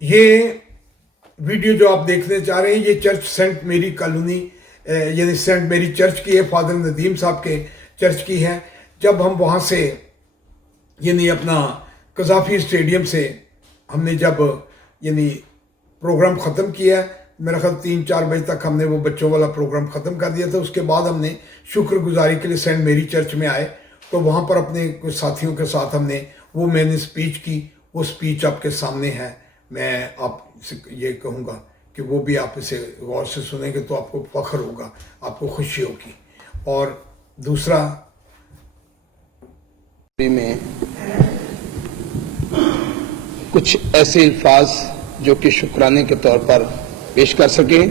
یہ ویڈیو جو آپ دیکھنے چاہ رہے ہیں یہ چرچ سینٹ میری کالونی یعنی سینٹ میری چرچ کی ہے، فادر ندیم صاحب کے چرچ کی ہے۔ جب ہم وہاں سے یعنی اپنا قذافی اسٹیڈیم سے ہم نے جب یعنی پروگرام ختم کیا، میرا خیال 3-4 بجے تک ہم نے وہ بچوں والا پروگرام ختم کر دیا تھا۔ اس کے بعد ہم نے شکر گزاری کے لیے سینٹ میری چرچ میں آئے، تو وہاں پر اپنے کچھ ساتھیوں کے ساتھ میں نے اسپیچ کی۔ وہ اسپیچ آپ کے سامنے ہے، میں آپ سے یہ کہوں گا کہ وہ بھی آپ اسے غور سے سنیں گے تو آپ کو فخر ہوگا، آپ کو خوشی ہوگی۔ اور دوسرا میں کچھ ایسے الفاظ جو کہ شکرانے کے طور پر پیش کر سکیں۔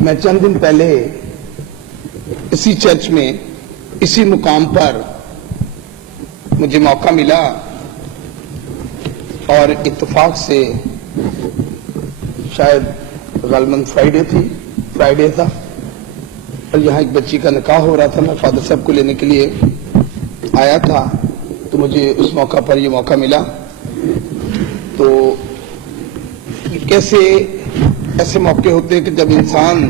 میں چند دن پہلے اسی چرچ میں اسی مقام پر مجھے موقع ملا اور اتفاق سے شاید غالباً فرائیڈے تھا اور یہاں ایک بچی کا نکاح ہو رہا تھا۔ میں فادر صاحب کو لینے کے لیے آیا تھا، تو مجھے اس موقع پر یہ موقع ملا۔ تو کیسے ایسے موقع ہوتے ہیں کہ جب انسان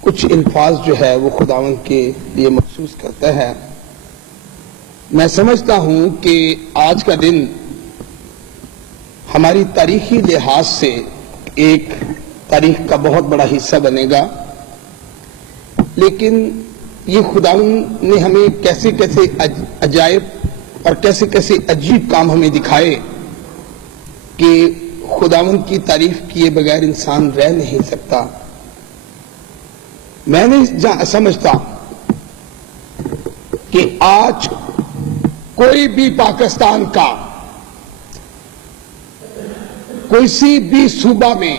کچھ الفاظ جو ہے وہ خداوند کے لیے محسوس کرتا ہے۔ میں سمجھتا ہوں کہ آج کا دن ہماری تاریخی لحاظ سے ایک تاریخ کا بہت بڑا حصہ بنے گا، لیکن یہ خداوند نے ہمیں کیسے کیسے عجائب اور کیسے کیسے عجیب کام ہمیں دکھائے کہ خداوند کی تعریف کیے بغیر انسان رہ نہیں سکتا۔ میں نہیں سمجھتا کہ آج کوئی بھی پاکستان کا کسی بھی صوبہ میں،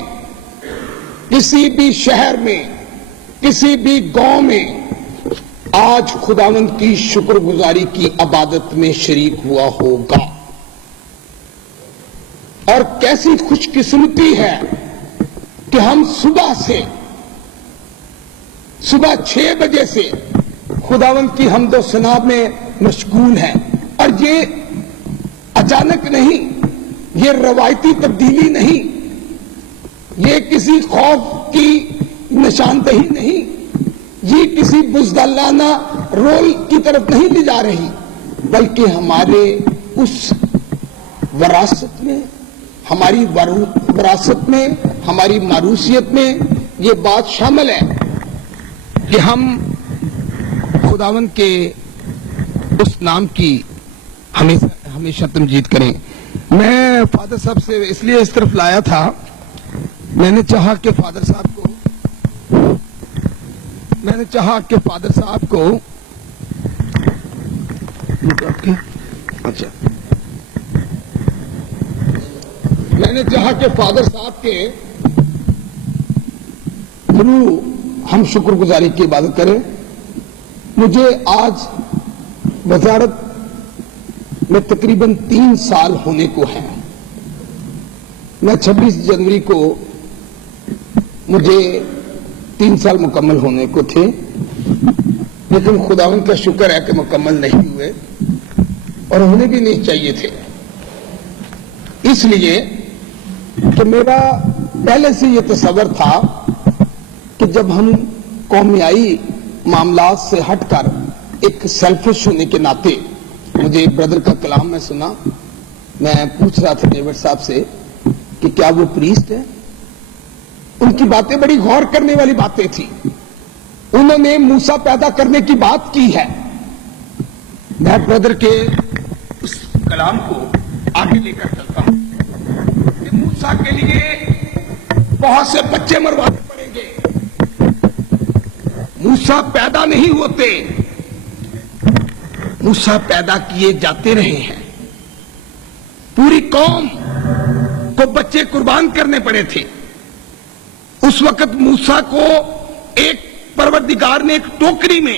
کسی بھی شہر میں، کسی بھی گاؤں میں آج خداوند کی شکر گزاری کی عبادت میں شریک ہوا ہوگا۔ اور کیسی خوش قسمتی ہے کہ ہم صبح 6 بجے سے خداوند کی حمد و ثنا میں مشغول ہیں۔ اور یہ اچانک نہیں، یہ روایتی تبدیلی نہیں، یہ کسی خوف کی نشاندہی نہیں، یہ کسی بزدلانہ رول کی طرف نہیں لے جا رہی، بلکہ ہمارے اس وراثت میں، ہماری وراثت میں، ہماری موروثیت میں یہ بات شامل ہے کہ ہم خداوند کے اس نام کی ہمیشہ تمجید کریں۔ میں فادر صاحب سے اس لیے اس طرف لایا تھا، میں نے چاہا کہ فادر صاحب کو کے تھرو ہم شکر گزاری کی عبادت کریں۔ مجھے آج وزارت میں تقریباً 3 سال ہونے کو ہے۔ میں 26 جنوری کو مجھے 3 سال مکمل ہونے کو تھے، لیکن خداوند کا شکر ہے کہ مکمل نہیں ہوئے اور ہونے بھی نہیں چاہیے تھے، اس لیے کہ میرا پہلے سے یہ تصور تھا کہ جب ہم قومیائی معاملات سے ہٹ کر ایک سیلفش ہونے کے ناطے، مجھے ایک بردر کا کلام میں سنا، میں پوچھ رہا تھا ڈیوڈ صاحب سے کہ کیا وہ پریسٹ ہے؟ ان کی باتیں بڑی غور کرنے والی باتیں تھی۔ انہوں نے موسیٰ پیدا کرنے کی بات کی ہے۔ میں بردر کے اس کلام کو آگے لے کر چلتا ہوں کہ موسیٰ کے لیے بہت سے بچے مروانے پڑیں گے۔ موسیٰ پیدا نہیں ہوتے، موسیٰ پیدا کیے جاتے رہے ہیں۔ پوری قوم کو بچے قربان کرنے پڑے تھے۔ اس وقت موسیٰ کو ایک پروردگار نے ایک ٹوکری میں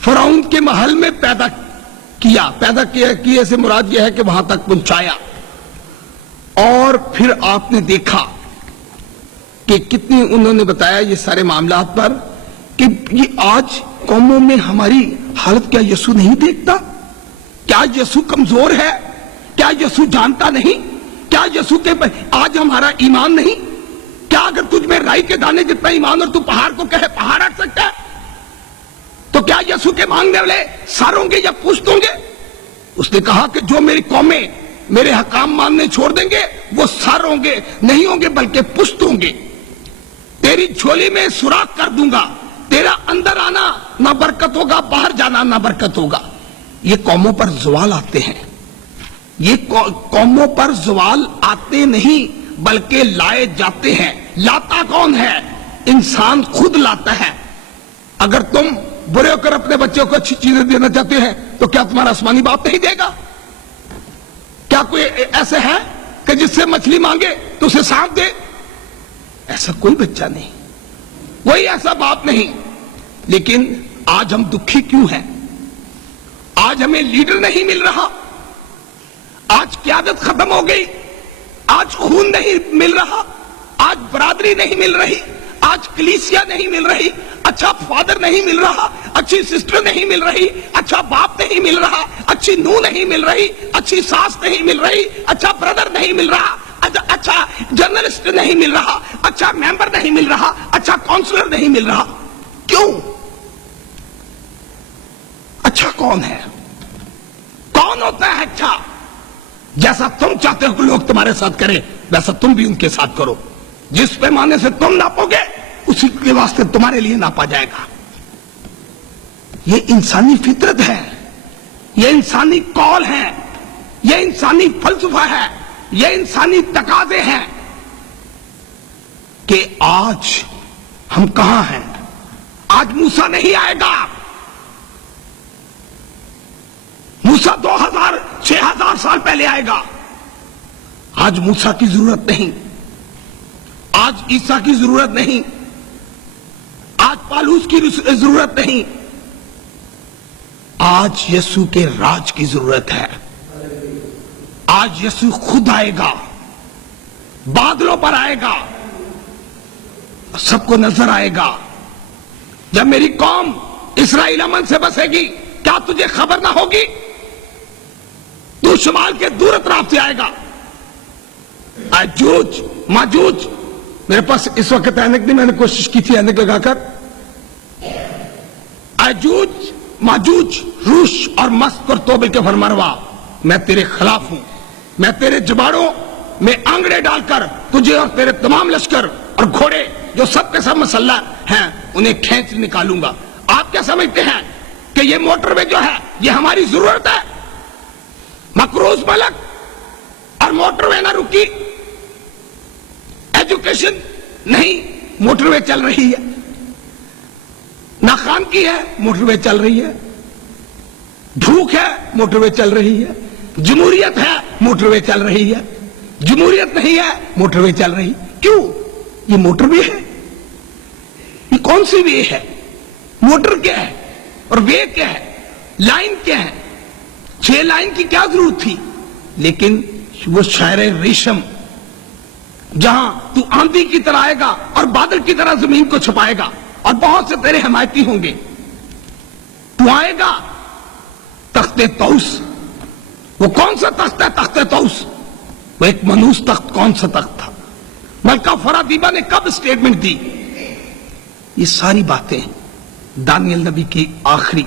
فرعون کے محل میں پیدا کیا سے مراد یہ ہے کہ وہاں تک پہنچایا، اور پھر آپ نے دیکھا کہ کتنی انہوں نے بتایا یہ سارے معاملات پر کہ یہ آج قوموں میں ہماری حالت کیا یسوع نہیں دیکھتا؟ क्या यीशु कमजोर है? क्या यीशु जानता नहीं? क्या यीशु के आज हमारा ईमान नहीं? क्या अगर तुझ में राई के दाने जितना ईमान और तू पहाड़ को कहे पहाड़ हट सकता है, तो क्या यीशु के मांगने वाले सर होंगे या पुश्त होंगे? उसने कहा कि जो मेरी कौमें मेरे हकाम मानने छोड़ देंगे वो सर होंगे, नहीं होंगे बल्कि पुश्त होंगे। तेरी झोली में सुराख कर दूंगा, तेरा अंदर आना ना बरकत होगा, बाहर जाना ना बरकत होगा। ये कौमों पर ज़वाल आते हैं, ये कौमों पर ज़वाल आते नहीं बल्कि लाए जाते हैं। लाता कौन है? इंसान खुद लाता है। अगर तुम बुरे होकर अपने बच्चों को अच्छी चीजें देना चाहते हैं तो क्या तुम्हारा आसमानी बाप नहीं देगा? क्या कोई ऐसे है कि जिससे मछली मांगे तो उसे सांप दे? ऐसा कोई बच्चा नहीं, कोई ऐसा बाप नहीं। लेकिन आज हम दुखी क्यों हैं? आज हमें लीडर नहीं मिल रहा, आज क़यादत खत्म हो गई, आज खून नहीं मिल रहा, आज बरादरी नहीं मिल रही, आज कलीसिया नहीं मिल रही, अच्छा फादर नहीं मिल रहा, अच्छी सिस्टर नहीं मिल रही, अच्छा बाप नहीं मिल रहा, अच्छी नूह नहीं मिल रही, अच्छी सास नहीं मिल रही, अच्छा ब्रदर नहीं मिल रहा, अच्छा जर्नलिस्ट नहीं मिल रहा, अच्छा मेंबर नहीं मिल रहा, अच्छा काउंसलर नहीं मिल रहा। क्यों? अच्छा कौन है? कौन होता है अच्छा? जैसा तुम चाहते हो कि लोग तुम्हारे साथ करें वैसा तुम भी उनके साथ करो। जिस पैमाने से तुम नापोगे उसी के वास्ते तुम्हारे लिए नापा जाएगा। ये इंसानी फितरत है, ये इंसानी कौल है, ये इंसानी फलसफा है, ये इंसानी तकाजे हैं कि आज हम कहां हैं। आज मूसा नहीं आएगा, मूसा 2000-6000 साल पहले आएगा। आज मूसा की जरूरत नहीं, आज ईसा की जरूरत नहीं, आज पालूस की जरूरत नहीं, आज यीशु के राज की जरूरत है। आज यीशु खुद आएगा, बादलों पर आएगा, सबको नजर आएगा। जब मेरी कौम इस्राएल अमन से बसेगी, क्या तुझे खबर ना होगी? तू शुमाल के दूर अतराफ से आएगा। अजूज माजूज, मेरे पास इस वक्त ऐनक नहीं, मैंने कोशिश की थी ऐनक लगाकर। अजूज माजूज, रूश और मस्क और तोबिल के फरमानरवा, मैं तेरे खिलाफ हूं। मैं तेरे जबाड़ों में आंगड़े डालकर तुझे और तेरे तमाम लश्कर और घोड़े जो सब के सब मसल्ला हैं उन्हें खींच निकालूंगा। आप क्या समझते हैं कि ये मोटरवे जो है ये हमारी जरूरत है? मकरूज मलक और मोटरवे ना रुकी, एजुकेशन नहीं, मोटरवे चल रही है। नाकाम की है, मोटरवे चल रही है। भूख है, मोटरवे चल रही है। जमहूरियत है, मोटरवे चल रही है। जमहूरियत नहीं है, मोटरवे चल रही। क्यों? ये मोटरवे है, ये कौन सी वे है? मोटर क्या है और वे क्या है? लाइन क्या है? 6 लाइन की क्या जरूरत थी? लेकिन वो शायरे रेशम, जहां तू आंधी की तरह आएगा और बादल की तरह जमीन को छुपाएगा और बहुत से तेरे हिमायती होंगे। तू आएगा तख्ते तौस। वो कौन सा तख्त है? तख्ते तौस। वो एक मनूस तख्त, कौन सा तख्त था? मलका फरादीबा ने कब स्टेटमेंट दी? ये सारी बातें दानियल नबी की आखिरी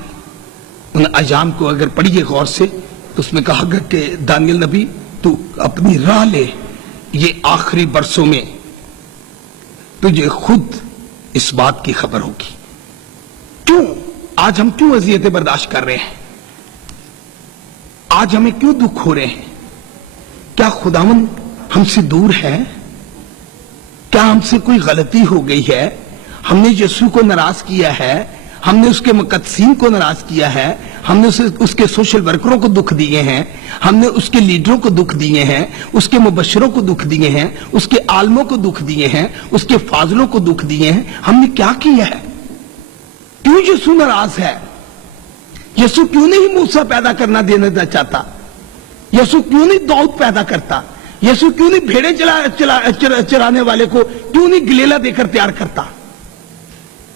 उन अयाम को अगर पढ़िए गौर से तो उसमें कहा गया कि दानियल नबी तू अपनी राह ले, ये आखिरी बरसों में तुझे खुद इस बात की खबर होगी। क्यों आज हम क्यों अजियतें बर्दाश्त कर रहे हैं? आज हमें क्यों दुख हो रहे हैं? क्या खुदावन हमसे दूर है? क्या हमसे कोई गलती हो गई है? हमने यीशु को नाराज किया है, हमने उसके मुकद्दसीन को नाराज किया है, हमने उसके सोशल वर्करों को दुख दिए हैं, हमने उसके लीडरों को दुख दिए हैं, उसके मुबश्शिरों को दुख दिए हैं, उसके आलमों को दुख दिए हैं, उसके फाजलों को दुख दिए हैं। हमने क्या किया है? क्यों यीशु नाराज है? यीशु क्यों नहीं मूसा पैदा करना देना चाहता? यीशु क्यों नहीं दाऊद पैदा करता? यीशु क्यों नहीं भेड़े चराने वाले को क्यों नहीं गलेला देकर तैयार करता?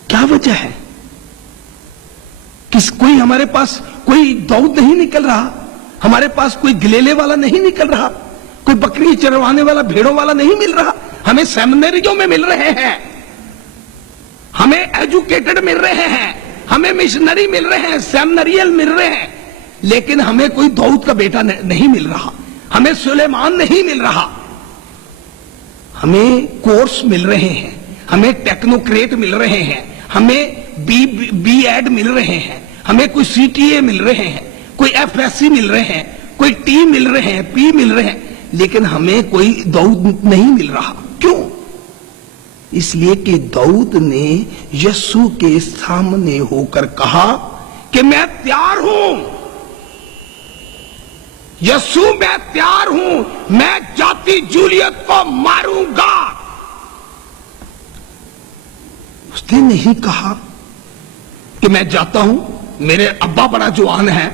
क्या वजह है? किस कोई हमारे पास कोई दाऊद नहीं निकल रहा? हमारे पास कोई गलेले वाला नहीं निकल रहा, कोई बकरी चरवाने वाला, भेड़ों वाला नहीं मिल रहा। हमें सेमिनरियों में मिल रहे हैं, हमें एजुकेटेड मिल रहे हैं, हमें मिशनरी मिल रहे हैं, सेमिनरियल मिल रहे हैं, लेकिन हमें कोई दाऊद का बेटा नहीं मिल रहा, हमें सुलेमान नहीं मिल रहा। हमें कोर्स मिल रहे हैं, हमें टेक्नोक्रेट मिल रहे हैं, हमें बी एड मिल रहे हैं, हमें कोई सीटीए मिल रहे हैं, कोई एफएससी मिल रहे हैं, कोई टी मिल रहे हैं, पी मिल रहे हैं, लेकिन हमें कोई दाऊद नहीं मिल रहा। क्यों? इसलिए कि दाऊद ने यीशु के सामने होकर कहा कि मैं तैयार हूं, यीशु मैं तैयार हूं, मैं जाति जूलियत को मारूंगा। उसने नहीं कहा कि मैं जाता हूं, मेरे अब्बा बड़ा जवान है,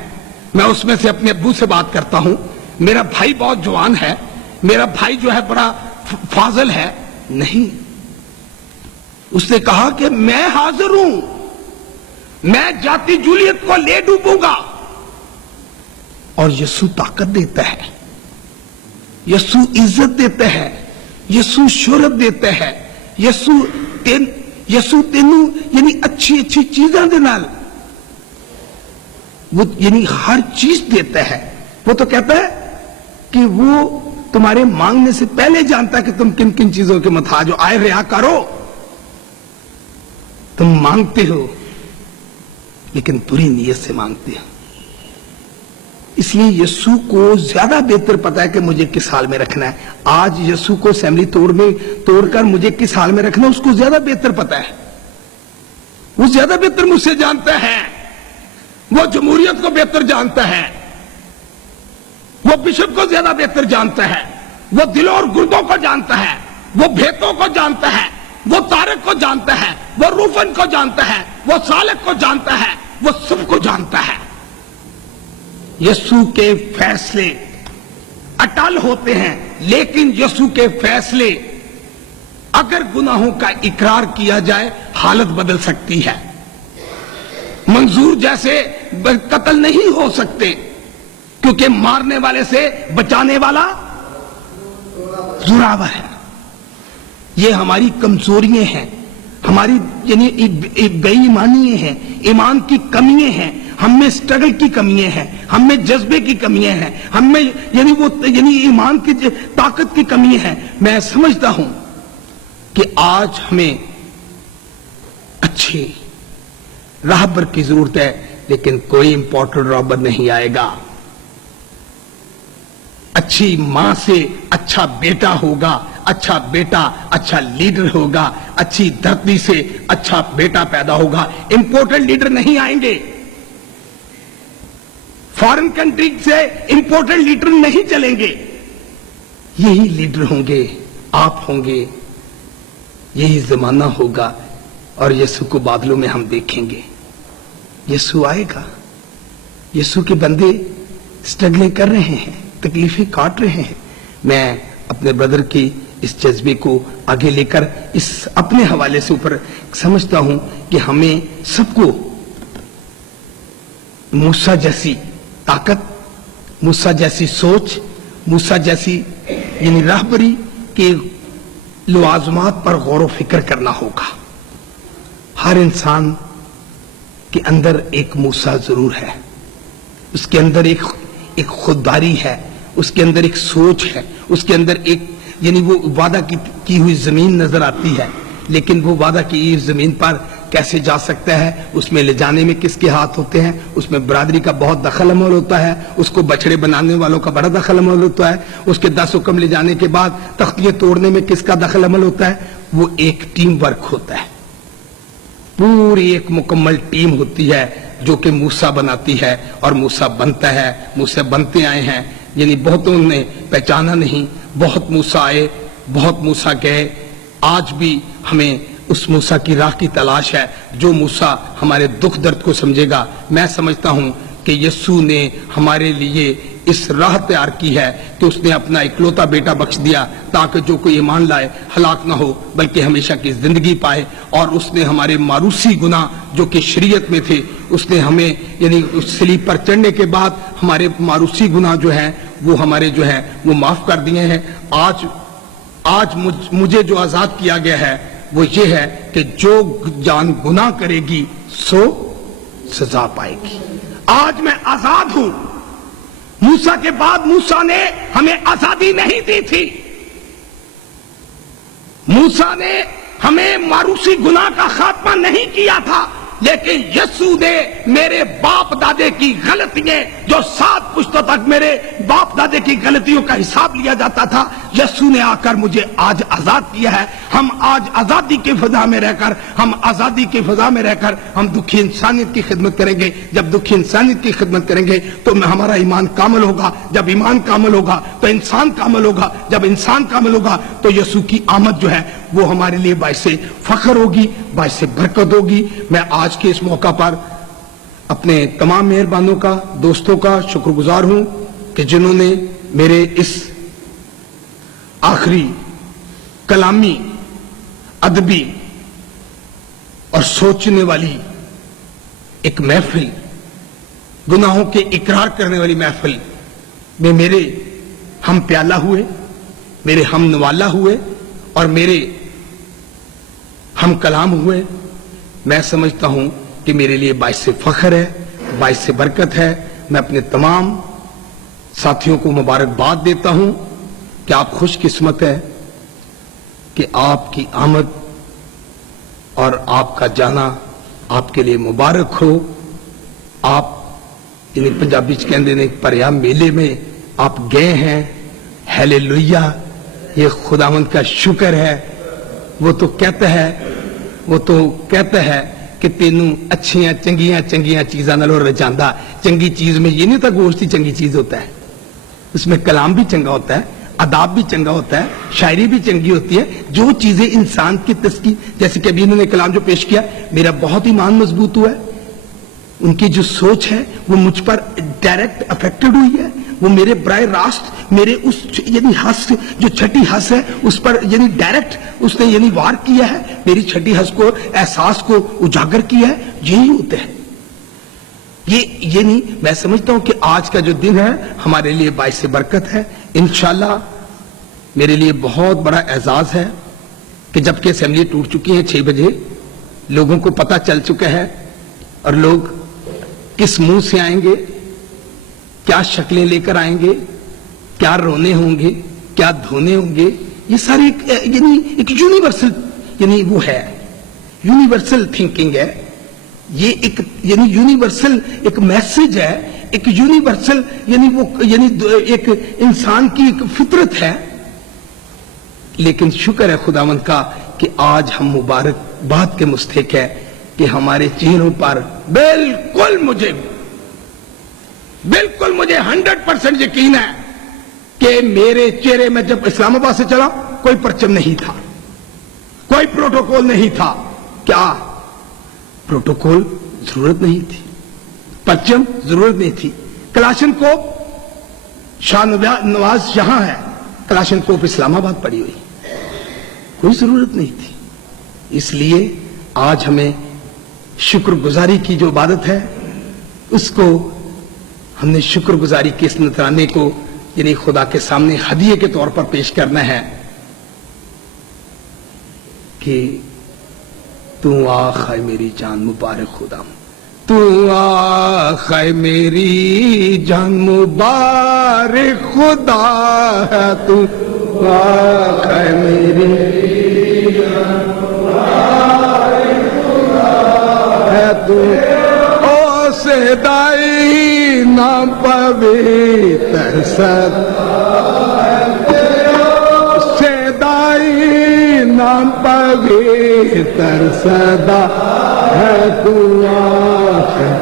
मैं उसमें से अपने अब्बू से बात करता हूं, मेरा भाई बहुत जवान है, मेरा भाई जो है बड़ा फाजिल है। नहीं, उसने कहा कि मैं हाजिर हूं, मैं जाति जूलियत को ले डूबूंगा। और यीशु ताकत देता है, यीशु इज्जत देता है, यीशु शोहरत देता है, यीशु तेनू यानी अच्छी अच्छी चीजों के नाल वो यानी हर चीज देता है। वो तो कहता है कि वो तुम्हारे मांगने से पहले जानता है कि तुम किन किन चीजों के मुताज हो। आए रिया करो, तुम मांगते हो लेकिन बुरी नीयत से मांगते हो। इसलिए यीशु को ज्यादा बेहतर पता है कि मुझे किस हाल में रखना है। आज यीशु को असेंबली तोड़कर मुझे किस हाल में रखना है, उसको ज्यादा बेहतर पता है। वो ज्यादा बेहतर मुझसे जानता है, वो जमहूरियत को बेहतर जानता है, वो बिशप को ज्यादा बेहतर जानता है, वो दिलों और गुर्दों को जानता है, वो भेतों को जानता है, वो तारक को जानता है, वो रूफन को जानता है, वो सालक को जानता है, वो सबको जानता है। यीशु के फैसले अटल होते हैं, लेकिन यीशु के फैसले अगर गुनाहों का इकरार किया जाए हालत बदल सकती है। मंजूर जैसे कत्ल नहीं हो सकते, क्योंकि मारने वाले से बचाने वाला जोरावर है। ये हमारी कमजोरियां हैं, हमारी यानी बेईमानियां हैं, ईमान की कमियां हैं, हम में स्ट्रगल की कमियां हैं, हम में जज्बे की कमियां हैं, हम में यानी ईमान की ताकत की कमियां हैं। मैं समझता हूं कि आज हमें अच्छे राहबर की जरूरत है, लेकिन कोई इंपोर्टेड राहबर नहीं आएगा। अच्छी मां से अच्छा बेटा होगा, अच्छा बेटा अच्छा लीडर होगा, अच्छी धरती से अच्छा बेटा पैदा होगा। इंपोर्टेड लीडर नहीं आएंगे, फॉरेन कंट्री से इंपोर्टेड लीडर नहीं चलेंगे। यही लीडर होंगे, आप होंगे, यही जमाना होगा। और यीशु को बादलों में हम देखेंगे। यीशु आएगा, यीशु के बंदे स्ट्रगलिंग कर रहे हैं, तकलीफें काट रहे हैं। मैं अपने ब्रदर की इस जज्बे को आगे लेकर इस अपने हवाले से ऊपर समझता हूं कि हमें सबको मूसा जैसी ताकत, मूसा जैसी सोच, मूसा जैसी यानी राहबरी के लवाजमात पर गौर व फिक्र करना होगा। हर इंसान के अंदर एक मूसा जरूर है, उसके अंदर एक खुददारी है, उसके अंदर एक सोच है, उसके अंदर एक यानी वो वादा की हुई जमीन नजर आती है, लेकिन वो वादा की हुई जमीन पर कैसे जा सकता है, उसमें ले जाने में किसके हाथ होते हैं, उसमें बरादरी का बहुत दखल अमल होता है, उसको बछड़े बनाने वालों का बड़ा दखल अमल होता है, उसके 10 हुक्म ले जाने के बाद तख्तियां तोड़ने में किसका दखल अमल होता है। वो एक टीम वर्क होता है, पूरी एक मुकम्मल टीम होती है जो कि मूसा बनाती है और मूसा बनता है। मूसा बनते आए हैं, यानी बहुतों ने पहचाना नहीं, बहुत मूसा आए, बहुत मूसा गए। आज भी हमें उस मूसा की राह की तलाश है, जो मूसा हमारे दुख दर्द को समझेगा। मैं समझता हूं कि यीशु ने हमारे लिए اس راہ تیار کی ہے کہ اس نے اپنا اکلوتا بیٹا بخش دیا تاکہ جو کوئی ایمان لائے ہلاک نہ ہو بلکہ ہمیشہ کی زندگی پائے. اور اس نے ہمارے ماروسی گناہ جو کہ شریعت میں تھے اس نے ہمیں یعنی صلیب پر چڑھنے کے بعد ہمارے ماروسی گناہ جو ہیں وہ ہمارے جو ہے وہ معاف کر دیے ہیں. آج مجھے جو آزاد کیا گیا ہے وہ یہ ہے کہ جو جان گناہ کرے گی سو سزا پائے گی. آج میں آزاد ہوں. موسیٰ کے بعد موسیٰ نے ہمیں آزادی نہیں دی تھی. موسیٰ نے ہمیں ماروسی گناہ کا خاتمہ نہیں کیا تھا لیکن یسوع نے میرے باپ دادے کی غلطیاں جو 7 پشتوں تک میرے باپ دادے کی غلطیوں کا حساب لیا جاتا تھا یسوع نے آ کر مجھے آج آزاد کیا ہے. ہم آج آزادی کی فضا میں رہ کر ہم دکھی انسانیت کی خدمت کریں گے. جب دکھی انسانیت کی خدمت کریں گے تو ہمارا ایمان کامل ہوگا. جب ایمان کامل ہوگا تو انسان کامل ہوگا. جب انسان کامل ہوگا تو یسوع کی آمد جو ہے وہ ہمارے لیے باعث فخر ہوگی, باعث برکت ہوگی. میں آج کے اس موقع پر اپنے تمام مہربانوں کا, دوستوں کا شکر گزار ہوں کہ جنہوں نے میرے اس آخری کلامی, ادبی اور سوچنے والی ایک محفل, گناہوں کے اقرار کرنے والی محفل میں میرے ہم پیالہ ہوئے, میرے ہم نوالہ ہوئے اور میرے ہم کلام ہوئے. میں سمجھتا ہوں کہ میرے لیے باعث فخر ہے, باعث برکت ہے. میں اپنے تمام ساتھیوں کو مبارکباد دیتا ہوں کہ آپ خوش قسمت ہے کہ آپ کی آمد اور آپ کا جانا آپ کے لیے مبارک ہو. آپ یعنی پنجابی کہندے نے پریا میلے میں آپ گئے ہیں. ہیلیلویا, یہ خداوند کا شکر ہے. وہ تو کہتا ہے کہ تینوں اچھیاں چنگیاں چیزاں نالوں رجاندا. چنگی چیز میں یہ نہیں ہوتا گوشت ہی چنگی چیز ہوتا ہے, اس میں کلام بھی چنگا ہوتا ہے, اداب بھی چنگا ہوتا ہے, شاعری بھی چنگی ہوتی ہے. جو چیزیں انسان کی تسکین, جیسے کہ ابھی انہوں نے کلام جو پیش کیا, میرا بہت ایمان مضبوط ہوا ہے. ان کی جو سوچ ہے وہ مجھ پر ڈائریکٹ افیکٹڈ ہوئی ہے. وہ میرے براہ راست میرے اس یعنی ہس جو چھٹی ہس ہے اس پر یعنی ڈائریکٹ اس نے یعنی وار کیا ہے. میری چھٹی ہس کو, احساس کو اجاگر کیا ہے. یہی ہوتا ہے. یہ نہیں, میں سمجھتا ہوں کہ آج کا جو دن ہے ہمارے لیے باعث برکت ہے. انشاءاللہ میرے لیے بہت بڑا اعزاز ہے کہ جبکہ اسمبلی ٹوٹ چکی ہے 6 بجے, لوگوں کو پتہ چل چکا ہے اور لوگ کس منہ سے آئیں گے, کیا شکلیں لے کر آئیں گے, کیا رونے ہوں گے, کیا دھونے ہوں گے. یہ ساری یعنی ایک یونیورسل یعنی وہ ہے, یونیورسل تھنکنگ ہے. یہ ایک یعنی یونیورسل ایک میسج ہے, ایک یونیورسل یعنی وہ یعنی ایک انسان کی ایک فطرت ہے. لیکن شکر ہے خداوند کا کہ آج ہم مبارکباد کے مستحق ہے کہ ہمارے چہروں پر بالکل مجھے 100% یقین ہے کہ میرے چہرے میں جب اسلام آباد سے چلا کوئی پرچم نہیں تھا, کوئی پروٹوکول نہیں تھا. کیا پروٹوکول ضرورت نہیں تھی, پرچم ضرورت نہیں تھی. کلاشن کوپ شاہ نواز یہاں ہے, کلاشن کوپ اسلام آباد پڑی ہوئی, کوئی ضرورت نہیں تھی. اس لیے آج ہمیں شکر گزاری کی جو عبادت ہے اس کو ہم نے شکر گزاری کے اس نذرانے کو یعنی خدا کے سامنے ہدیے کے طور پر پیش کرنا ہے کہ تو آخائے میری جان مبارک خدا, تو آخائے میری جان مبارک خدا ہے, تو آخائے میری جان مبارک خدا ہے, تو او سدائی نام پویتر سدائی نام پویتر سدا ہے, تو آخائے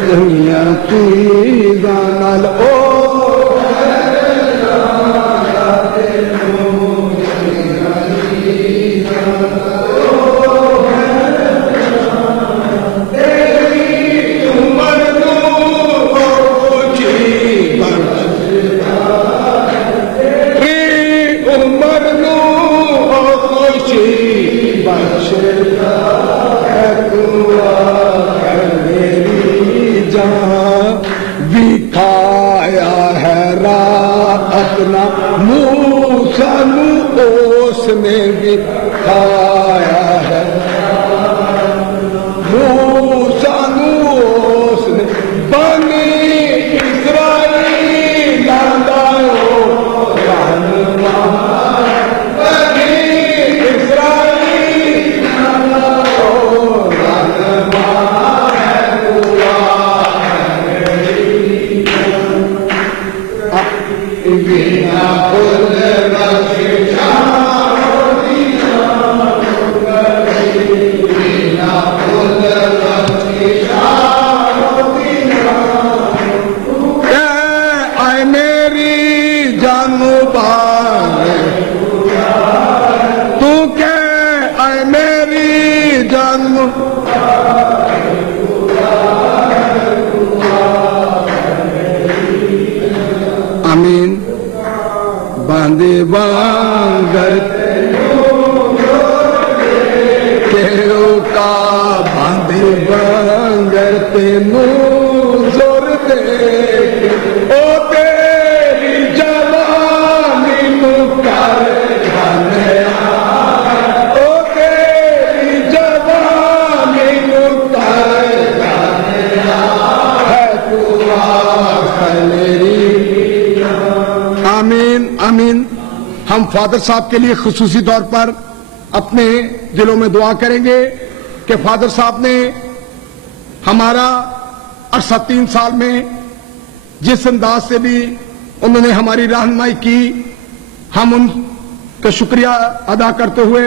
دنیا کی دانال او सिखाया है मूसा नूस ने बनी इस्राइल लांदायो रहनुमा बनी इस्राइल लांदायो रहनुमा है दुआ बिना फुल आमीन बांधे बांगर केरो का बांधे बांगर तेनू जोर दे ओ तेरी जवानी मुकर बने ओ तेरी जवानी मुकर बने है तू आखिरी आमीन आमीन। हम फादर साहब के लिए खुसूसी तौर पर अपने दिलों में दुआ करेंगे कि फादर साहब ने हमारा अरसा 3 साल में जिस अंदाज से भी उन्होंने हमारी रहनुमाई की, हम उनका शुक्रिया अदा करते हुए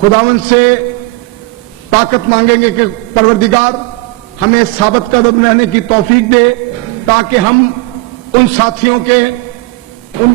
खुदावंद से ताकत मांगेंगे कि परवरदिगार हमें साबित कदम रहने की तौफीक दे, ताकि हम उन साथियों के उन